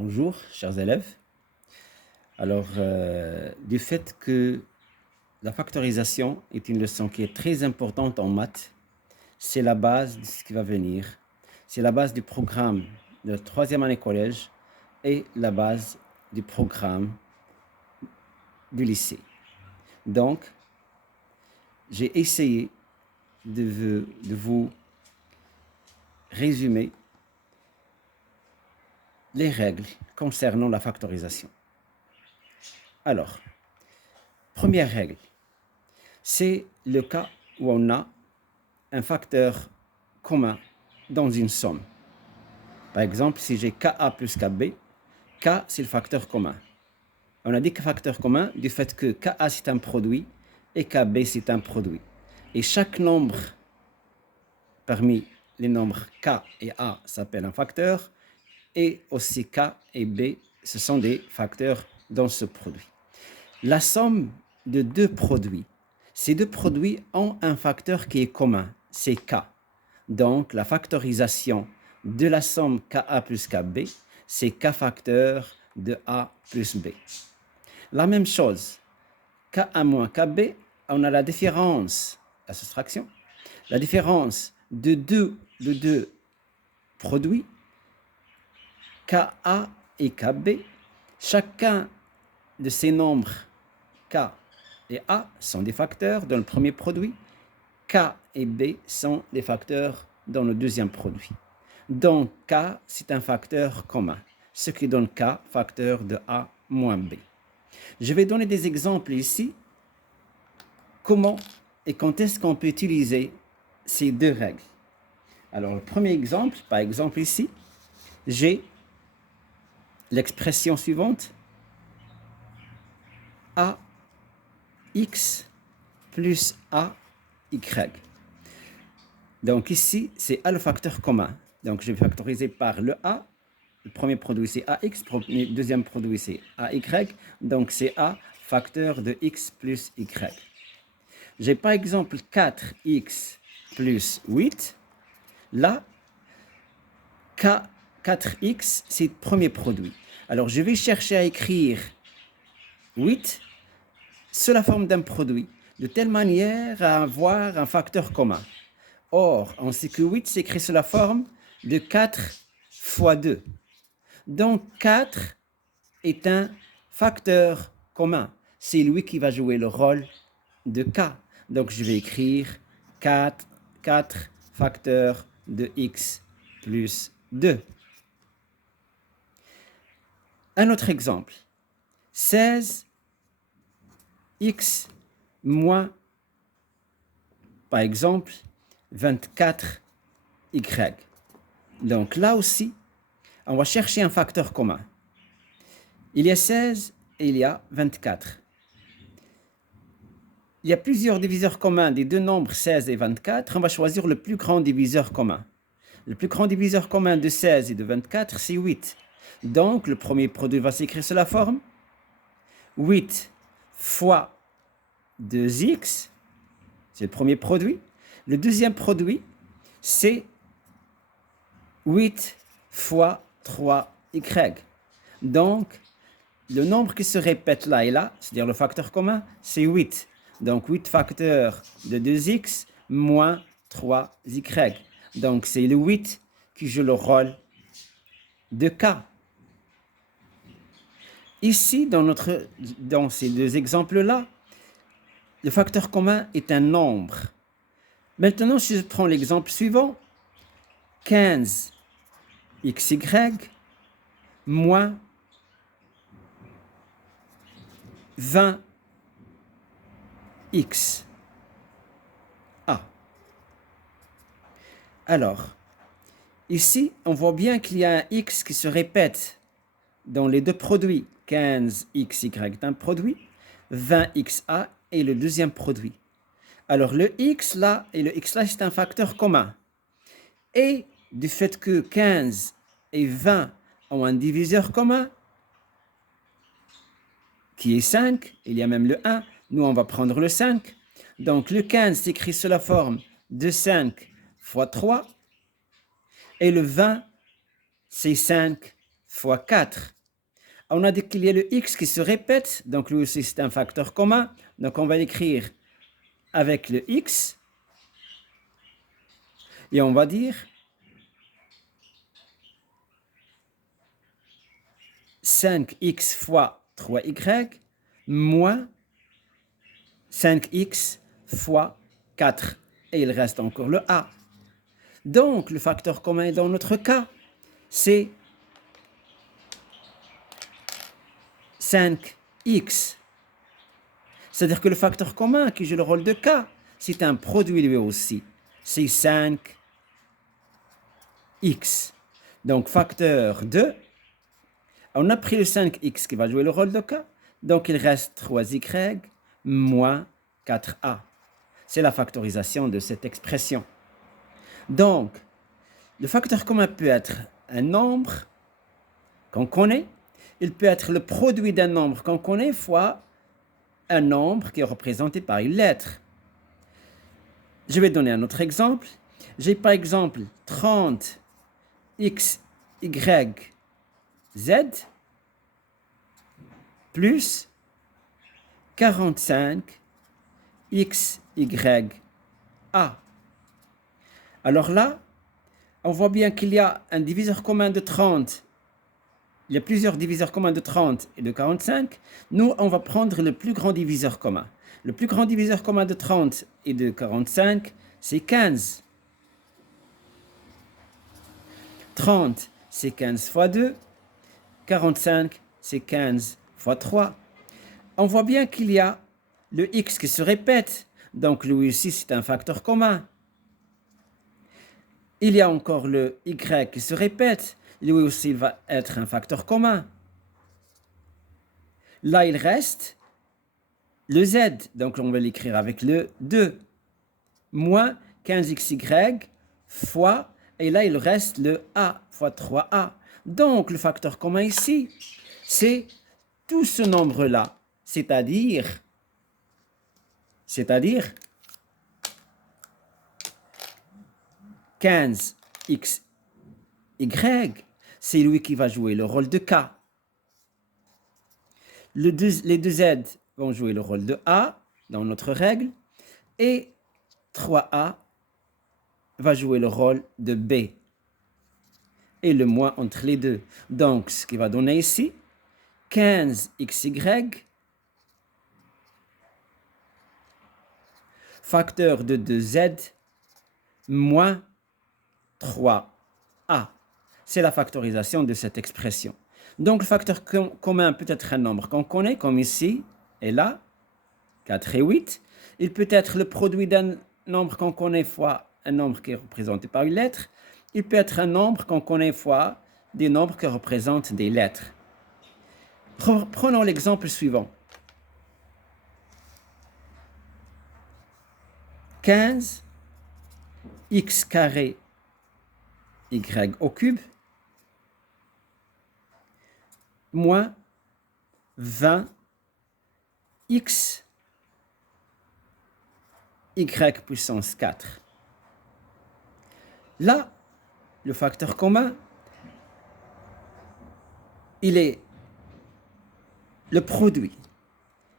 Bonjour, chers élèves. Alors, du fait que la factorisation est une leçon qui est très importante en maths, c'est la base de ce qui va venir. C'est la base du programme de la troisième année collège et la base du programme du lycée. Donc, j'ai essayé de vous résumer les règles concernant la factorisation. Alors, première règle, c'est le cas où on a un facteur commun dans une somme. Par exemple, si j'ai KA plus KB, K c'est le facteur commun. On a dit que facteur commun du fait que KA c'est un produit et KB c'est un produit. Et chaque nombre parmi les nombres K et A s'appelle un facteur, et aussi K et B, ce sont des facteurs dans ce produit. La somme de deux produits, ces deux produits ont un facteur qui est commun, c'est K. Donc, la factorisation de la somme KA plus KB, c'est K facteur de A plus B. La même chose, KA moins KB, on a la différence, la soustraction, la différence de deux produits, KA et KB. Chacun de ces nombres K et A sont des facteurs dans le premier produit. K et B sont des facteurs dans le deuxième produit. Donc, K, c'est un facteur commun, ce qui donne K, facteur de A moins B. Je vais donner des exemples ici. Comment et quand est-ce qu'on peut utiliser ces deux règles? Alors, le premier exemple, par exemple ici, j'ai l'expression suivante. AX plus AY. Donc ici, c'est A le facteur commun. Donc je vais factoriser par le A. Le premier produit, c'est AX. Le deuxième produit, c'est AY. Donc c'est A facteur de X plus Y. J'ai par exemple 4X plus 8. Là, 4X, c'est le premier produit. Alors je vais chercher à écrire 8 sous la forme d'un produit, de telle manière à avoir un facteur commun. Or, on sait que 8 s'écrit sous la forme de 4 fois 2. Donc, 4 est un facteur commun. C'est lui qui va jouer le rôle de K. Donc, je vais écrire 4 facteurs de X plus 2. Un autre exemple. 16 X moins, par exemple, 24 Y. Donc là aussi, on va chercher un facteur commun. Il y a 16 et il y a 24. Il y a plusieurs diviseurs communs des deux nombres 16 et 24. On va choisir le plus grand diviseur commun. Le plus grand diviseur commun de 16 et de 24, c'est 8. Donc, le premier produit va s'écrire sous la forme 8 fois 2x, c'est le premier produit. Le deuxième produit, c'est 8 fois 3y. Donc, le nombre qui se répète là et là, c'est-à-dire le facteur commun, c'est 8. Donc, 8 facteurs de 2x moins 3y. Donc, c'est le 8 qui joue le rôle de K. Ici, dans ces deux exemples-là, le facteur commun est un nombre. Maintenant, si je prends l'exemple suivant, 15xy moins 20x A. Alors, ici, on voit bien qu'il y a un x qui se répète dans les deux produits. 15xy est un produit, 20xa est le deuxième produit. Alors, le x là et le x là, c'est un facteur commun. Et du fait que 15 et 20 ont un diviseur commun, qui est 5, il y a même le 1, nous on va prendre le 5. Donc le 15 s'écrit sous la forme de 5 fois 3, et le 20, c'est 5 fois 4. On a dit qu'il y a le x qui se répète, donc lui aussi c'est un facteur commun. Donc on va l'écrire avec le x. Et on va dire 5x fois 3y moins 5x fois 4. Et il reste encore le a. Donc le facteur commun dans notre cas, c'est 5x. C'est-à-dire que le facteur commun qui joue le rôle de k, c'est un produit lui aussi. C'est 5x. Donc facteur de, on a pris le 5x qui va jouer le rôle de k, donc il reste 3y moins 4a. C'est la factorisation de cette expression. Donc, le facteur commun peut être un nombre qu'on connaît, il peut être le produit d'un nombre qu'on connaît fois un nombre qui est représenté par une lettre. Je vais donner un autre exemple. J'ai par exemple 30 x, y, z plus 45 x, y, a. Alors là, on voit bien qu'il y a un diviseur commun de 30. Il y a plusieurs diviseurs communs de 30 et de 45. Nous, on va prendre le plus grand diviseur commun. Le plus grand diviseur commun de 30 et de 45, c'est 15. 30, c'est 15 fois 2. 45, c'est 15 fois 3. On voit bien qu'il y a le x qui se répète. Donc, lui aussi, c'est un facteur commun. Il y a encore le y qui se répète. Lui aussi, il va être un facteur commun. Là, il reste le z. Donc, on va l'écrire avec le 2. Moins 15xy fois, et là, il reste le a fois 3a. Donc, le facteur commun ici, c'est tout ce nombre-là. C'est-à-dire 15xy, c'est lui qui va jouer le rôle de k. Les deux z vont jouer le rôle de a dans notre règle, et 3a va jouer le rôle de b. Et le moins entre les deux. Donc, ce qui va donner ici, 15xy, facteur de 2z, moins 3a. C'est la factorisation de cette expression. Donc, le facteur commun peut être un nombre qu'on connaît, comme ici et là, 4 et 8. Il peut être le produit d'un nombre qu'on connaît fois un nombre qui est représenté par une lettre. Il peut être un nombre qu'on connaît fois des nombres qui représentent des lettres. Prenons l'exemple suivant. 15 x carré y au cube moins 20 x y puissance 4. Là, le facteur commun, il est le produit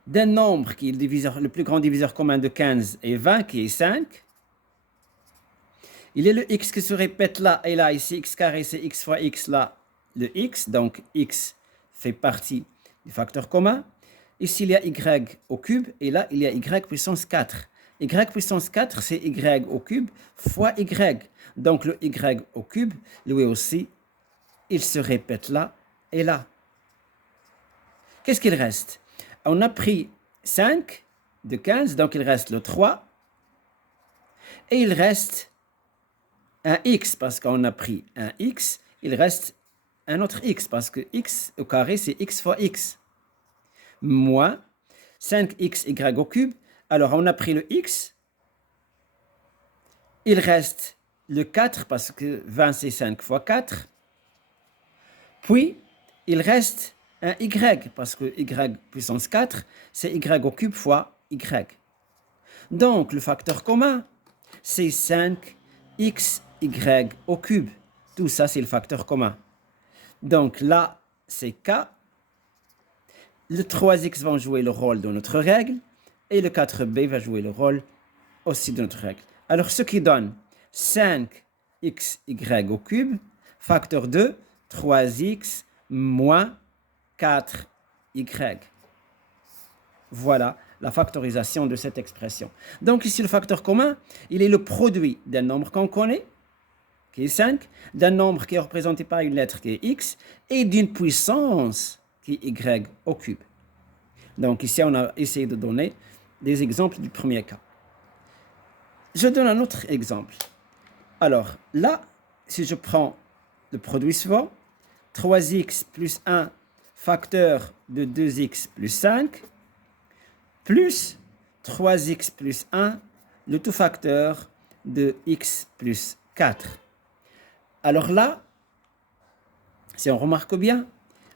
d'un nombre qui est le plus grand diviseur commun de 15 et 20, qui est 5. Il est le x qui se répète là et là, ici, x carré, c'est x fois x, là, le x. Donc, x fait partie du facteur commun. Ici, il y a y au cube, et là, il y a y puissance 4. Y puissance 4, c'est y au cube fois y. Donc, le y au cube, lui aussi, il se répète là et là. Qu'est-ce qu'il reste? On a pris 5 de 15, donc il reste le 3. Et il reste un x, parce qu'on a pris un x, il reste un autre x, parce que x au carré, c'est x fois x. Moins 5xy au cube. Alors, on a pris le x. Il reste le 4, parce que 20, c'est 5 fois 4. Puis, il reste un y, parce que y puissance 4, c'est y au cube fois y. Donc, le facteur commun, c'est 5xy au cube. Tout ça, c'est le facteur commun. Donc là, c'est K. Le 3x va jouer le rôle de notre règle et le 4b va jouer le rôle aussi de notre règle. Alors, ce qui donne 5xy au cube, facteur de 3x moins 4y. Voilà la factorisation de cette expression. Donc ici, le facteur commun, il est le produit d'un nombre qu'on connaît, qui est 5, d'un nombre qui est représenté par une lettre qui est x, et d'une puissance qui est y au cube. Donc ici, on a essayé de donner des exemples du premier cas. Je donne un autre exemple. Alors là, si je prends le produit suivant, 3x plus 1 facteur de 2x plus 5, plus 3x plus 1, le tout facteur de x plus 4. Alors là, si on remarque bien,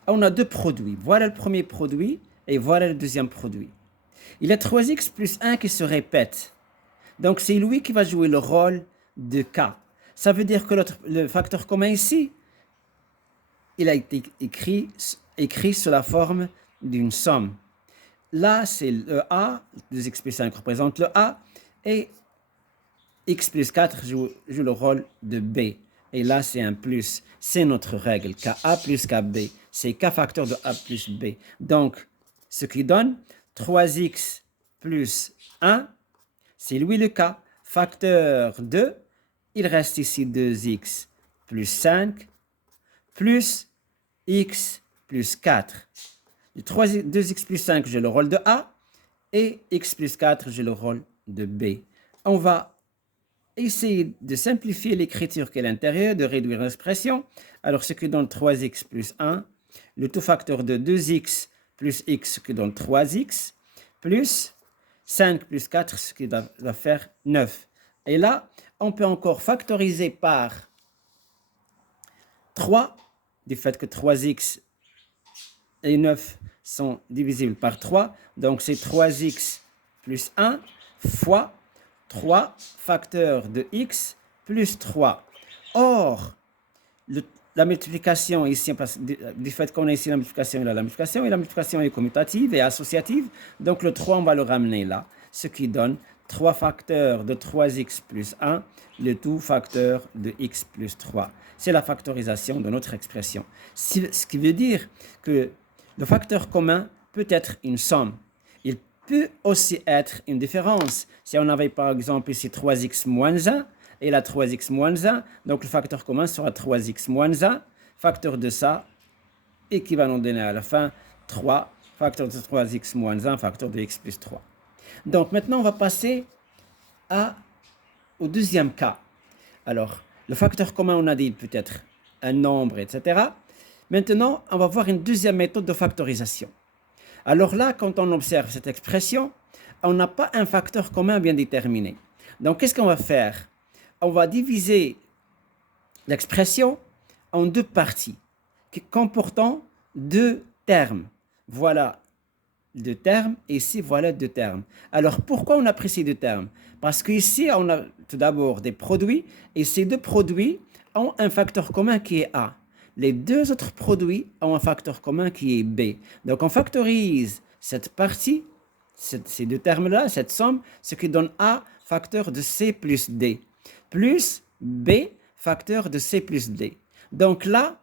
on a deux produits. Voilà le premier produit et voilà le deuxième produit. Il y a 3x plus 1 qui se répète. Donc c'est lui qui va jouer le rôle de k. Ça veut dire que le facteur commun ici, il a été écrit sous la forme d'une somme. Là, c'est le A, 2x plus 5 représente le A, et x plus 4 joue le rôle de B. Et là, c'est un plus. C'est notre règle, KA plus KB. C'est K facteur de A plus B. Donc, ce qui donne 3x plus 1, c'est lui le K. Facteur de, il reste ici 2x plus 5, plus x plus 4. 2x plus 5, j'ai le rôle de A, et x plus 4, j'ai le rôle de B. On va essayer de simplifier l'écriture qui est à l'intérieur, de réduire l'expression. Alors, ce qui donne 3x plus 1, le tout facteur de 2x plus x, ce qui donne 3x, plus 5 plus 4, ce qui va faire 9. Et là, on peut encore factoriser par 3, du fait que 3x et 9 sont divisibles par 3. Donc, c'est 3x plus 1 fois 3 facteur de x plus 3. Or, la multiplication ici, du fait qu'on a ici la multiplication et la multiplication, et la multiplication est commutative et associative, donc le 3, on va le ramener là, ce qui donne 3 facteurs de 3x plus 1, le tout facteur de x plus 3. C'est la factorisation de notre expression. Ce qui veut dire que le facteur commun peut être une somme. Il peut aussi être une différence. Si on avait par exemple ici 3x moins 1 et la 3x moins 1, donc le facteur commun sera 3x moins 1, facteur de ça, et qui va nous donner à la fin 3, facteur de 3x moins 1, facteur de x plus 3. Donc maintenant on va passer au deuxième cas. Alors, le facteur commun, on a dit peut-être un nombre, etc. Maintenant, on va voir une deuxième méthode de factorisation. Alors là, quand on observe cette expression, on n'a pas un facteur commun bien déterminé. Donc, qu'est-ce qu'on va faire? On va diviser l'expression en deux parties comportant deux termes. Voilà deux termes, et ici, voilà deux termes. Alors, pourquoi on a pris ces deux termes? Parce qu'ici, on a tout d'abord des produits, et ces deux produits ont un facteur commun qui est A. Les deux autres produits ont un facteur commun qui est B. Donc, on factorise cette partie, ces deux termes-là, cette somme, ce qui donne A facteur de C plus D, plus B facteur de C plus D. Donc là,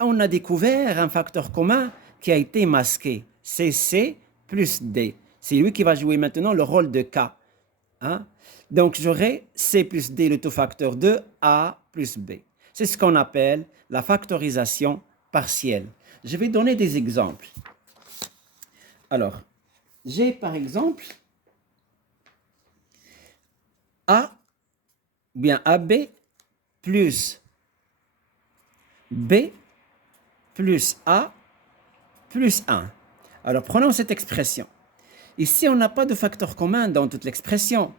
on a découvert un facteur commun qui a été masqué. C'est C plus D. C'est lui qui va jouer maintenant le rôle de K. Hein? Donc, j'aurai C plus D, le tout facteur de A plus B. C'est ce qu'on appelle la factorisation partielle. Je vais donner des exemples. Alors, j'ai par exemple A, bien AB plus B plus A plus 1. Alors, prenons cette expression. Ici, on n'a pas de facteur commun dans toute l'expression.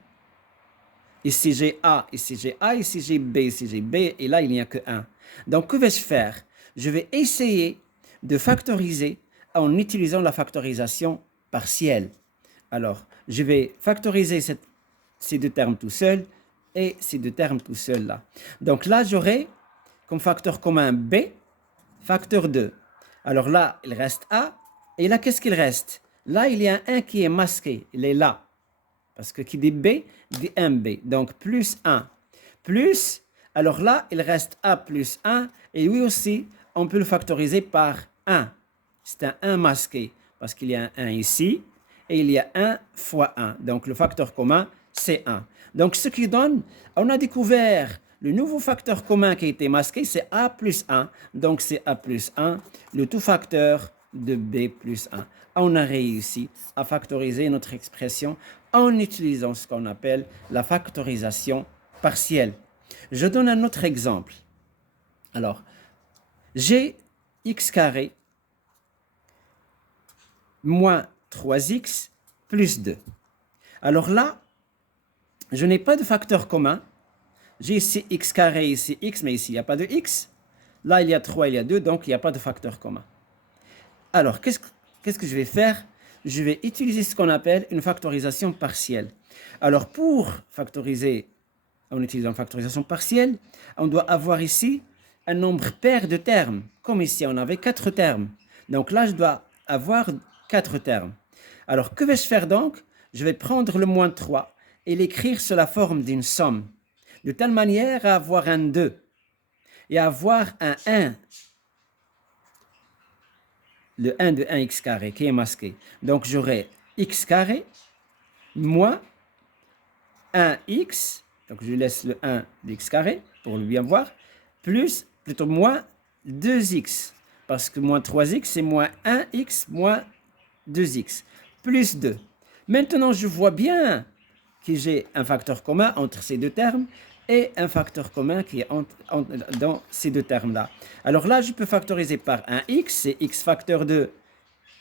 Ici, j'ai A, ici, j'ai A, ici, j'ai B, ici, j'ai B, et là, il n'y a que 1. Donc, que vais-je faire? Je vais essayer de factoriser en utilisant la factorisation partielle. Alors, je vais factoriser ces deux termes tout seuls et ces deux termes tout seuls là. Donc là, j'aurai comme facteur commun B, facteur 2. Alors là, il reste A. Et là, qu'est-ce qu'il reste? Là, il y a un 1 qui est masqué. Il est là. Parce que qui dit B, dit 1B. Donc, plus 1. Plus, alors là, il reste A plus 1. Et lui aussi, on peut le factoriser par 1. C'est un 1 masqué. Parce qu'il y a un 1 ici. Et il y a 1 fois 1. Donc, le facteur commun, c'est 1. Donc, ce qui donne, on a découvert le nouveau facteur commun qui a été masqué, c'est A plus 1. Donc, c'est A plus 1, le tout facteur de B plus 1. On a réussi à factoriser notre expression en utilisant ce qu'on appelle la factorisation partielle. Je donne un autre exemple. Alors, j'ai x carré moins 3x plus 2. Alors là, je n'ai pas de facteur commun. J'ai ici x carré, ici x, mais ici il n'y a pas de x. Là, il y a 3, il y a 2, donc il n'y a pas de facteur commun. Alors, qu'est-ce que je vais faire? Je vais utiliser ce qu'on appelle une factorisation partielle. Alors, pour factoriser, en utilisant une factorisation partielle, on doit avoir ici un nombre pair de termes. Comme ici, on avait 4 termes. Donc là, je dois avoir 4 termes. Alors, que vais-je faire donc? Je vais prendre le moins 3 et l'écrire sous la forme d'une somme, de telle manière à avoir un 2 et à avoir un 1. Le 1 de 1x carré qui est masqué. Donc, j'aurai x carré moins 1x, donc je laisse le 1 de x carré pour le bien voir, plus, plutôt moins 2x, parce que moins 3x, c'est moins 1x moins 2x, plus 2. Maintenant, je vois bien que j'ai un facteur commun entre ces deux termes et un facteur commun qui est dans ces deux termes-là. Alors là, je peux factoriser par un x, c'est x facteur de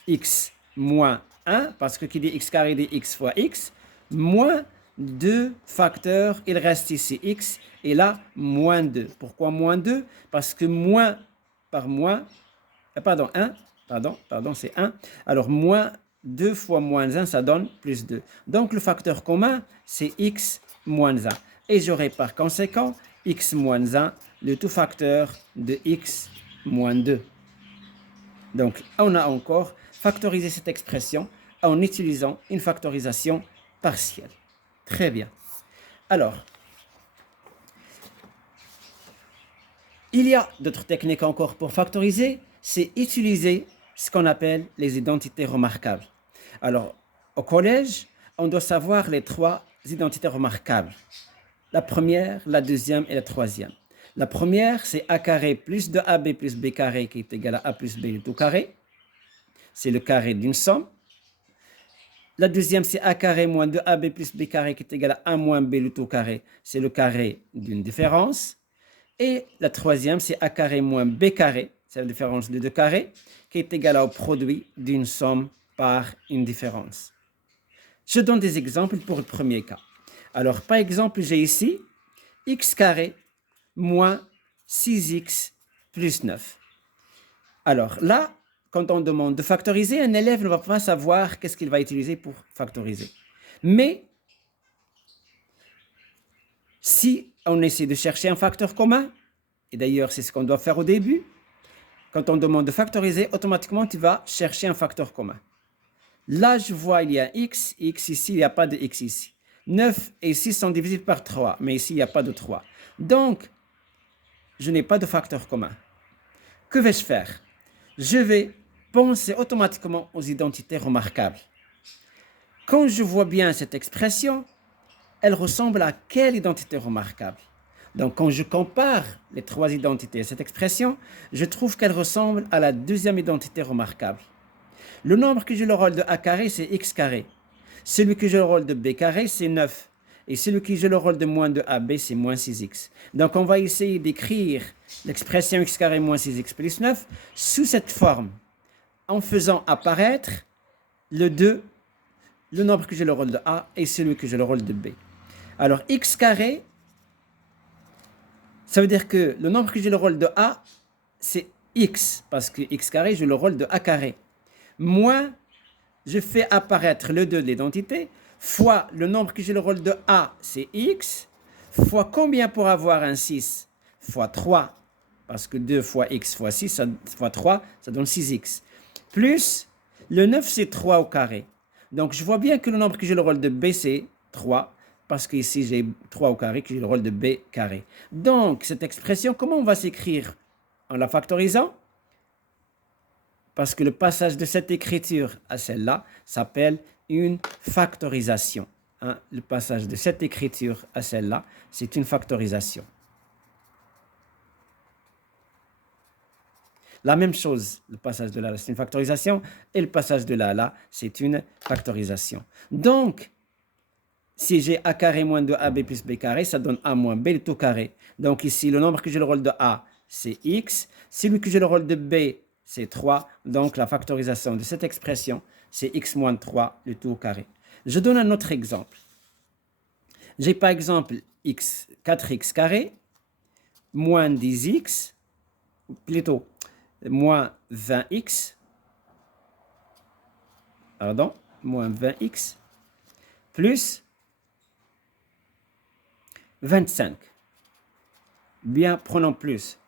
x moins 1, parce que qui dit x carré dit x fois x, moins 2 facteurs, il reste ici x, et là, moins 2. Pourquoi moins 2? Parce que moins par moins, pardon, 1, pardon, c'est 1. Alors, moins 2 fois moins 1, ça donne plus 2. Donc, le facteur commun, c'est x moins 1. Et j'aurai par conséquent x moins 1, le tout facteur de x moins 2. Donc, on a encore factorisé cette expression en utilisant une factorisation partielle. Très bien. Alors, il y a d'autres techniques encore pour factoriser, c'est utiliser ce qu'on appelle les identités remarquables. Alors, au collège, on doit savoir les 3 identités remarquables. La première, la deuxième et la troisième. La première, c'est a carré plus 2ab plus b carré qui est égal à a plus b le tout carré. C'est le carré d'une somme. La deuxième, c'est a carré moins 2ab plus b carré qui est égal à a moins b le tout carré. C'est le carré d'une différence. Et la troisième, c'est a carré moins b carré, c'est la différence de 2 carrés, qui est égal au produit d'une somme par une différence. Je donne des exemples pour le premier cas. Alors, par exemple, j'ai ici x carré moins 6x plus 9. Alors là, quand on demande de factoriser, un élève ne va pas savoir qu'est-ce qu'il va utiliser pour factoriser. Mais si on essaie de chercher un facteur commun, et d'ailleurs c'est ce qu'on doit faire au début, quand on demande de factoriser, automatiquement tu vas chercher un facteur commun. Là, je vois il y a x ici, il n'y a pas de x ici. 9 et 6 sont divisibles par 3, mais ici il n'y a pas de 3. Donc, je n'ai pas de facteur commun. Que vais-je faire? Je vais penser automatiquement aux identités remarquables. Quand je vois bien cette expression, elle ressemble à quelle identité remarquable? Donc, quand je compare les 3 identités à cette expression, je trouve qu'elle ressemble à la deuxième identité remarquable. Le nombre que joue le rôle de a carré, c'est x carré. Celui qui joue le rôle de b carré, c'est 9. Et celui qui joue le rôle de moins 2ab, c'est moins 6x. Donc, on va essayer d'écrire l'expression x carré moins 6x plus 9 sous cette forme, en faisant apparaître le 2, le nombre qui joue le rôle de a, et celui qui joue le rôle de b. Alors, x carré, ça veut dire que le nombre qui joue le rôle de a, c'est x, parce que x carré joue le rôle de a carré. Moins, je fais apparaître le 2 de l'identité, fois le nombre qui joue le rôle de a, c'est x, fois combien pour avoir un 6? Fois 3. parce que 2 fois x fois 6, fois 3, ça donne 6x. Plus, le 9, c'est 3 au carré. Donc, je vois bien que le nombre que j'ai le rôle de b, c'est 3, parce qu'ici, j'ai 3 au carré, que j'ai le rôle de b carré. Donc, cette expression, comment on va s'écrire en la factorisant? Parce que le passage de cette écriture à celle-là s'appelle une factorisation. Hein? Le passage de cette écriture à celle-là, c'est une factorisation. La même chose, le passage de là, c'est une factorisation, et le passage de là à là, c'est une factorisation. Donc, si j'ai a carré moins 2ab plus b carré, ça donne a moins b le tout carré. Donc ici, le nombre que j'ai le rôle de a, c'est x. Celui que j'ai le rôle de b, c'est 3. Donc la factorisation de cette expression, c'est x moins 3 le tout au carré. Je donne un autre exemple. J'ai par exemple 4x carré moins 10x, plutôt moins 20x, pardon, moins 20x, plus 25. Bien, prenons plus.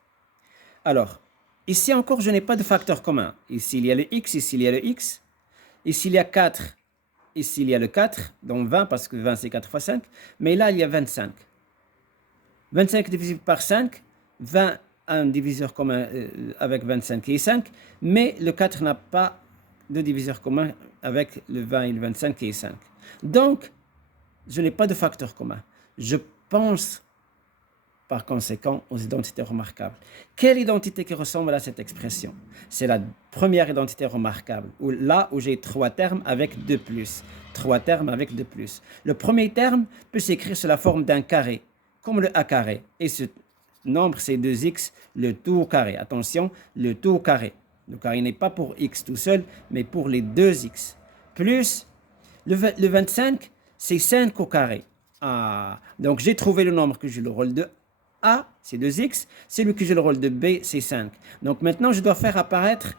Alors, ici encore, je n'ai pas de facteur commun. Ici, il y a le x, ici, il y a le x. Ici, il y a 4, ici, il y a le 4, donc 20, parce que 20, c'est 4 fois 5. Mais là, il y a 25. 25 divisible par 5, 20 a un diviseur commun avec 25 qui est 5, mais le 4 n'a pas de diviseur commun avec le 20 et le 25 qui est 5. Donc, je n'ai pas de facteur commun. Je pense, par conséquent, aux identités remarquables. Quelle identité qui ressemble à cette expression? C'est la première identité remarquable, là où j'ai 3 termes avec 2 plus. 3 termes avec 2 plus. Le premier terme peut s'écrire sous la forme d'un carré, comme le a carré. Et ce nombre, c'est 2x, le tout au carré. Attention, le tout au carré. Le carré n'est pas pour x tout seul, mais pour les 2x. Plus, le 25, c'est 5 au carré. Ah, donc j'ai trouvé le nombre que j'ai le rôle de a, c'est 2x. Celui que j'ai le rôle de b, c'est 5. Donc maintenant, je dois faire apparaître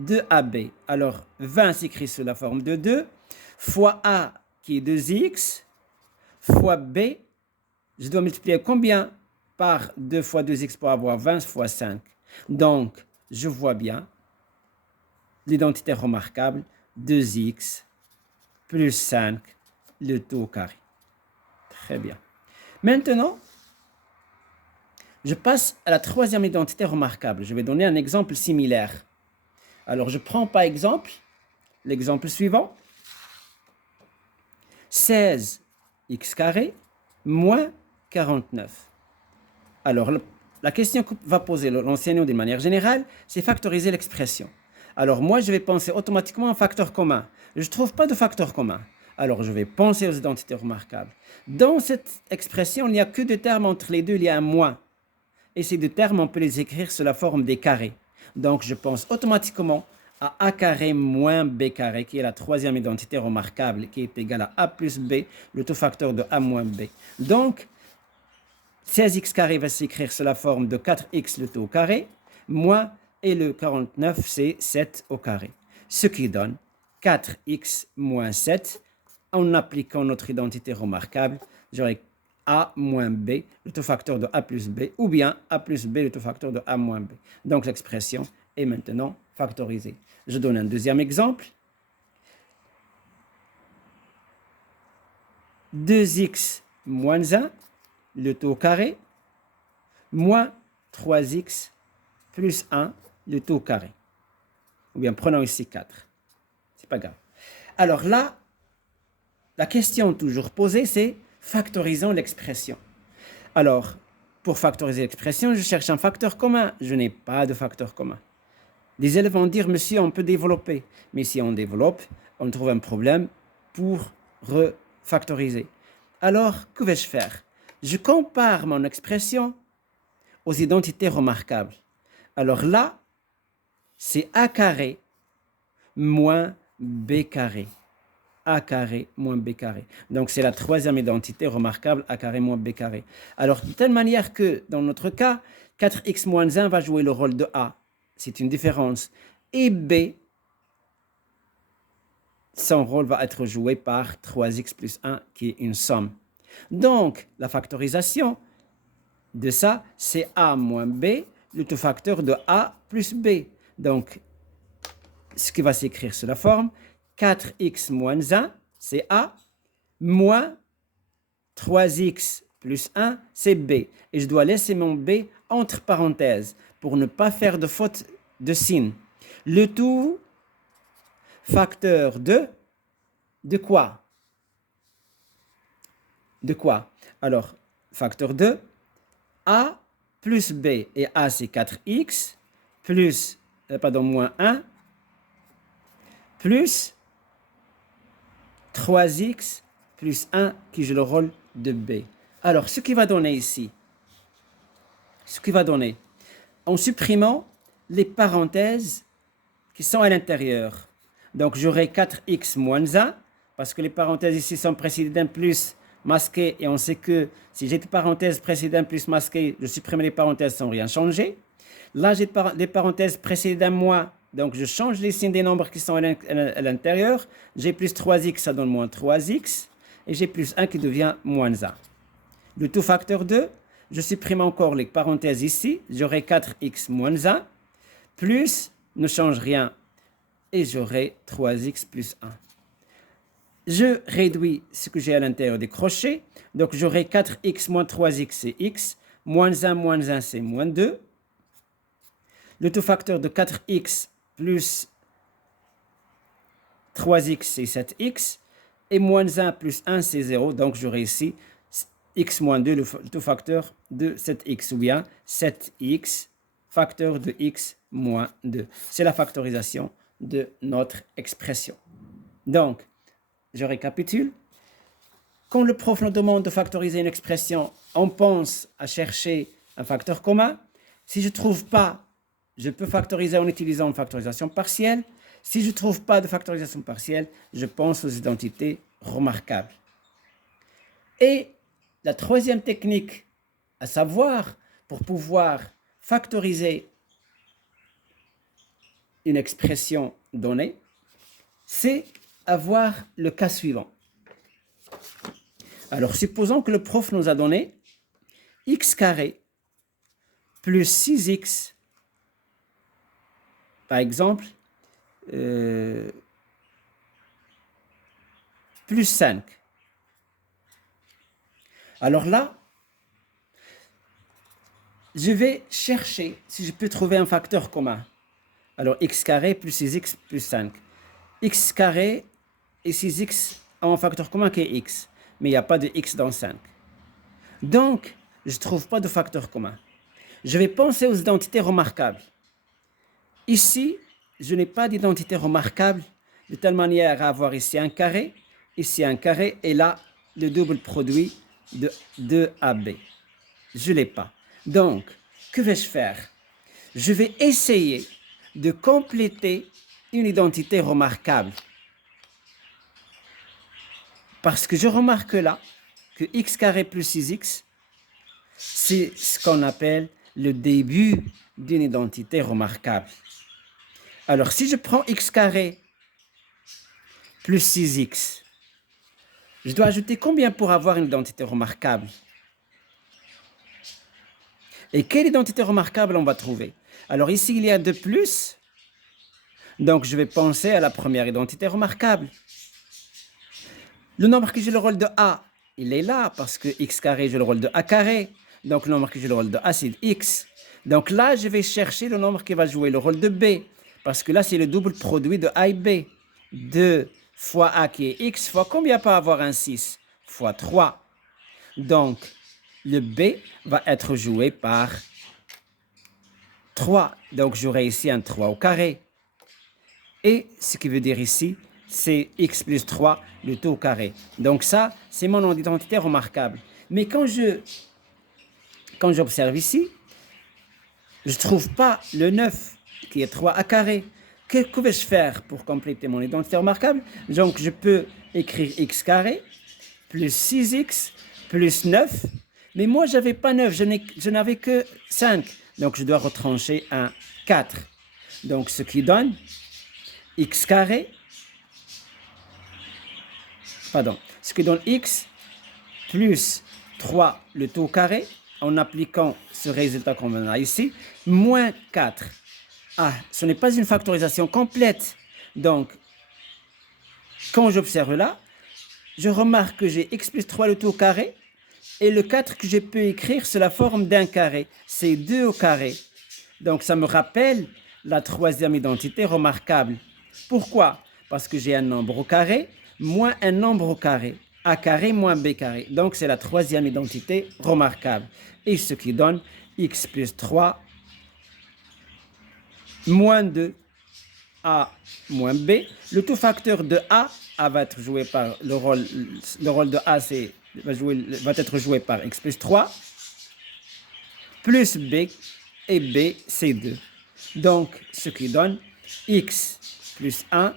2ab. Alors, 20 s'écrit sous la forme de 2, fois a, qui est 2x, fois b. Je dois multiplier combien par 2 fois 2x pour avoir 20 fois 5. Donc, je vois bien l'identité remarquable, 2x plus 5, le tout au carré. Très bien. Maintenant, je passe à la troisième identité remarquable. Je vais donner un exemple similaire. Alors, je prends par exemple l'exemple suivant. 16x carré moins 49. Alors, la question que va poser l'enseignant d'une manière générale, c'est factoriser l'expression. Alors, moi, je vais penser automatiquement à un facteur commun. Je ne trouve pas de facteur commun. Alors, je vais penser aux identités remarquables. Dans cette expression, il n'y a que deux termes entre les deux, il y a un moins. Et ces deux termes, on peut les écrire sous la forme des carrés. Donc, je pense automatiquement à a carré moins b carré, qui est la troisième identité remarquable, qui est égale à a plus b, le tout facteur de a moins b. Donc, 16x carré va s'écrire sous la forme de 4x le tout au carré, moins, et le 49, c'est 7 au carré. Ce qui donne 4x moins 7. En appliquant notre identité remarquable, j'aurai a moins b, le tout facteur de a plus b, ou bien a plus b, le tout facteur de a moins b. Donc l'expression est maintenant factorisée. Je donne un deuxième exemple. 2x moins 1, le tout au carré, moins 3x plus 1, le tout au carré. Ou bien prenons ici 4. C'est pas grave. Alors là, la question toujours posée, c'est factorisons l'expression. Alors, pour factoriser l'expression, je cherche un facteur commun. Je n'ai pas de facteur commun. Les élèves vont dire, monsieur, on peut développer. Mais si on développe, on trouve un problème pour refactoriser. Alors, que vais-je faire? Je compare mon expression aux identités remarquables. Alors là, c'est a carré moins b carré. A carré moins b carré. Donc, c'est la troisième identité remarquable, a carré moins b carré. Alors, de telle manière que, dans notre cas, 4x moins 1 va jouer le rôle de a. C'est une différence. Et b, son rôle va être joué par 3x plus 1, qui est une somme. Donc, la factorisation de ça, c'est a moins b le tout facteur de A plus B. Donc, ce qui va s'écrire sous la forme 4x moins 1, c'est A, moins 3x plus 1, c'est B. Et je dois laisser mon B entre parenthèses pour ne pas faire de faute de signe. Le tout facteur de quoi? De quoi? Alors, facteur de A plus B. Et A, c'est 4x plus, moins 1 plus 3x plus 1 qui joue le rôle de B. Alors, ce qui va donner ici, en supprimant les parenthèses qui sont à l'intérieur. Donc, j'aurai 4x moins 1, parce que les parenthèses ici sont précédées d'un plus masqué, et on sait que si j'ai des parenthèses précédées d'un plus masqué, je supprime les parenthèses sans rien changer. Là, j'ai des parenthèses précédées d'un moins, donc je change les signes des nombres qui sont à l'intérieur. J'ai plus 3x, ça donne moins 3x, et j'ai plus 1 qui devient moins 1. Le tout facteur 2, je supprime encore les parenthèses ici, j'aurai 4x moins 1, plus, ne change rien, et j'aurai 3x plus 1. Je réduis ce que j'ai à l'intérieur des crochets, donc j'aurai 4x moins 3x, c'est x, moins 1, c'est moins 2. Le tout facteur de 4x plus 3x, c'est 7x, et moins 1 plus 1, c'est 0, donc j'aurai ici x moins 2, le tout facteur de 7x, ou bien 7x, facteur de x moins 2. C'est la factorisation de notre expression. Donc, je récapitule. Quand le prof nous demande de factoriser une expression, on pense à chercher un facteur commun. Si je ne trouve pas, je peux factoriser en utilisant une factorisation partielle. Si je ne trouve pas de factorisation partielle, je pense aux identités remarquables. Et la troisième technique à savoir pour pouvoir factoriser une expression donnée, c'est avoir le cas suivant. Alors, supposons que le prof nous a donné x carré plus 6x, par exemple, plus 5. Alors là, je vais chercher si je peux trouver un facteur commun. Alors, x carré plus 6x plus 5. X carré et 6x ont un facteur commun qui est x, mais il n'y a pas de x dans 5. Donc, je ne trouve pas de facteur commun. Je vais penser aux identités remarquables. Ici, je n'ai pas d'identité remarquable de telle manière à avoir ici un carré, et là, le double produit de 2AB. Je ne l'ai pas. Donc, que vais-je faire? Je vais essayer de compléter une identité remarquable. Parce que je remarque là que x carré plus 6x, c'est ce qu'on appelle le début d'une identité remarquable. Alors, si je prends x carré plus 6x, je dois ajouter combien pour avoir une identité remarquable? Et quelle identité remarquable on va trouver? Alors ici, il y a 2 plus, donc je vais penser à la première identité remarquable. Le nombre qui joue le rôle de A, il est là parce que x carré joue le rôle de A carré. Donc le nombre qui joue le rôle de A, c'est x. Donc là, je vais chercher le nombre qui va jouer le rôle de B. Parce que là, c'est le double produit de A et B. 2 fois A qui est x fois combien peut avoir un 6? Fois 3. Donc, le B va être joué par 3. Donc, j'aurai ici un 3 au carré. Et ce qui veut dire ici, c'est x plus 3, le tout au carré. Donc ça, c'est mon nom d'identité remarquable. Mais quand j'observe ici, je ne trouve pas le 9 qui est 3 à carré. Que vais-je faire pour compléter mon identité remarquable? Donc je peux écrire x carré plus 6x plus 9. Mais moi, je n'avais pas 9, je n'avais que 5. Donc je dois retrancher un 4. Donc ce qui donne x carré, ce qui donne x plus 3 le tout au carré, en appliquant ce résultat qu'on a ici, moins 4. Ah, ce n'est pas une factorisation complète. Donc, quand j'observe là, je remarque que j'ai x plus 3 le tout au carré, et le 4 que je peux écrire sous la forme d'un carré, c'est 2 au carré. Donc, ça me rappelle la troisième identité remarquable. Pourquoi? Parce que j'ai un nombre au carré moins un nombre au carré. A carré moins B carré. Donc, c'est la troisième identité remarquable. Et ce qui donne x plus 3 moins 2 A moins B. Le tout facteur de A va être joué par le rôle de A va être joué par x plus 3 plus B et B c'est 2. Donc, ce qui donne x plus 1,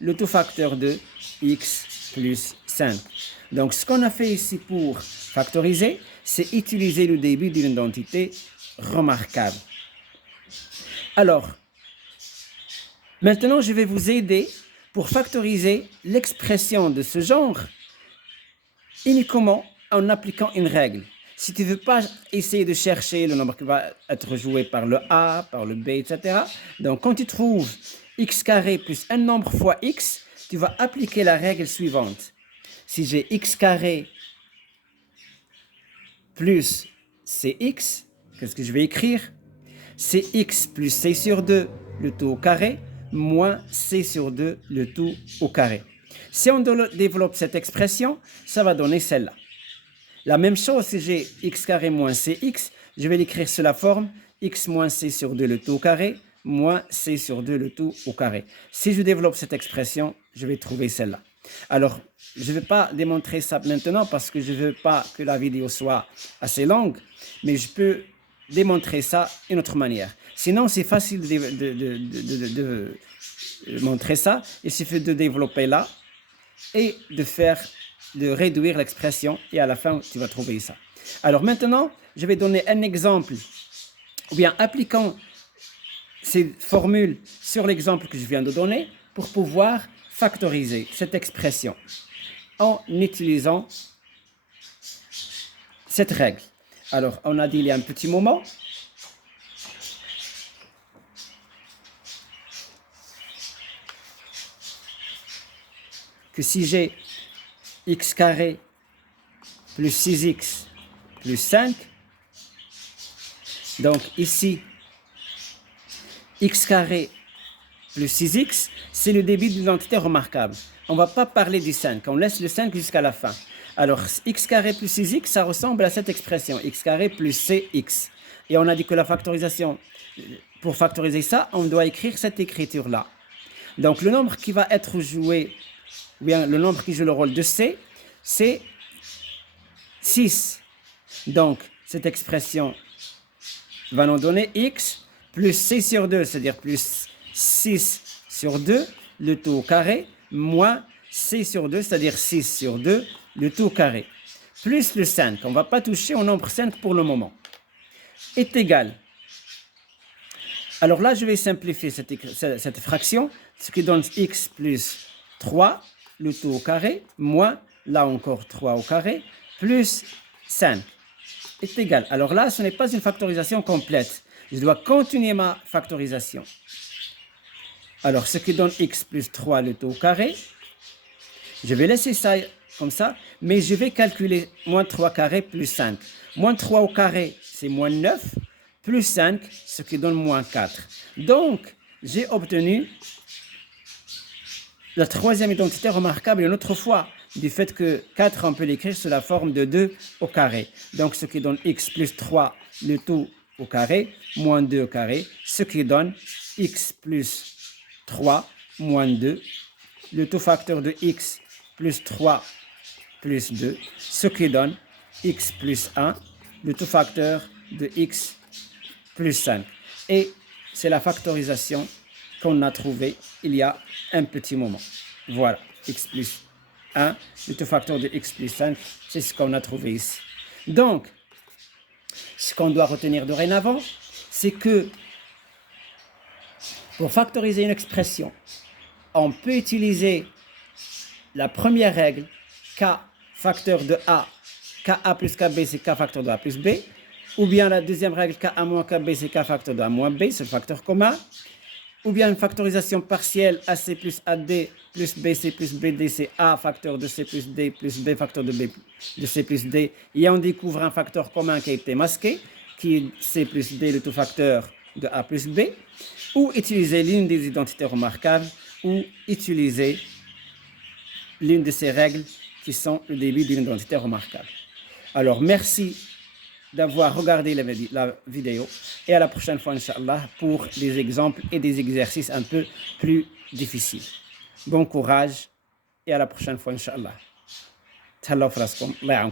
le tout facteur de x plus 5. Donc, ce qu'on a fait ici pour factoriser, c'est utiliser le début d'une identité remarquable. Alors, maintenant, je vais vous aider pour factoriser l'expression de ce genre uniquement en appliquant une règle. Si tu ne veux pas essayer de chercher le nombre qui va être joué par le A, par le B, etc. Donc, quand tu trouves x carré plus un nombre fois x, tu vas appliquer la règle suivante. Si j'ai x carré plus cx, qu'est-ce que je vais écrire? Cx plus c sur 2, le tout au carré, moins c sur 2, le tout au carré. Si on développe cette expression, ça va donner celle-là. La même chose, si j'ai x carré moins cx, je vais l'écrire sous la forme x moins c sur 2 le tout au carré, moins c sur 2 le tout au carré. Si je développe cette expression, je vais trouver celle-là. Alors, je ne vais pas démontrer ça maintenant parce que je ne veux pas que la vidéo soit assez longue, mais je peux démontrer ça d'une autre manière. Sinon, c'est facile de montrer ça. Il suffit de développer là et de réduire l'expression et à la fin, tu vas trouver ça. Alors maintenant, je vais donner un exemple ou bien appliquant ces formules sur l'exemple que je viens de donner pour pouvoir factoriser cette expression en utilisant cette règle. Alors, on a dit il y a un petit moment que si j'ai x carré plus 6x plus 5, donc ici, x carré plus 6x, c'est le début d'une identité remarquable. On ne va pas parler du 5, on laisse le 5 jusqu'à la fin. Alors, x carré plus 6x, ça ressemble à cette expression, x carré plus cx. Et on a dit que la factorisation, pour factoriser ça, on doit écrire cette écriture-là. Donc, le nombre qui va être joué, ou bien le nombre qui joue le rôle de c, c'est 6. Donc, cette expression va nous donner x plus c sur 2, c'est-à-dire plus 6 sur 2, le tout au carré, moins c sur 2, c'est-à-dire 6 sur 2, le tout au carré, plus le 5, on ne va pas toucher au nombre 5 pour le moment, est égal. Alors là, je vais simplifier cette fraction, ce qui donne x plus 3, le tout au carré, moins, là encore 3 au carré, plus 5, est égal. Alors là, ce n'est pas une factorisation complète. Je dois continuer ma factorisation. Alors, ce qui donne x plus 3, le tout au carré, je vais laisser ça comme ça, mais je vais calculer moins 3 carré plus 5. Moins 3 au carré, c'est moins 9, plus 5, ce qui donne moins 4. Donc, j'ai obtenu la troisième identité remarquable une autre fois, du fait que 4, on peut l'écrire sous la forme de 2 au carré. Donc, ce qui donne x plus 3, le tout au carré, moins 2 au carré, ce qui donne x plus 3, moins 2, le tout facteur de x plus 3 plus 2, ce qui donne x plus 1, le tout facteur de x plus 5. Et c'est la factorisation qu'on a trouvée il y a un petit moment. Voilà, x plus 1, le tout facteur de x plus 5, c'est ce qu'on a trouvé ici. Donc, ce qu'on doit retenir dorénavant, c'est que pour factoriser une expression, on peut utiliser la première règle, k facteur de a, ka plus kb, c'est k facteur de a plus b. Ou bien la deuxième règle, K1 moins KB, c'est K facteur de A moins B, c'est le facteur commun. Ou bien une factorisation partielle AC plus AD plus BC plus BD, c'est A facteur de C plus D plus B facteur de C plus D. Et on découvre un facteur commun qui a été masqué, qui est C plus D, le tout facteur de A plus B. Ou utiliser l'une des identités remarquables, ou utiliser l'une de ces règles qui sont le début d'une identité remarquable. Alors, merci d'avoir regardé la vidéo et à la prochaine fois, Inch'Allah, pour des exemples et des exercices un peu plus difficiles. Bon courage et à la prochaine fois, Inch'Allah. Thallahu fraskum, Allah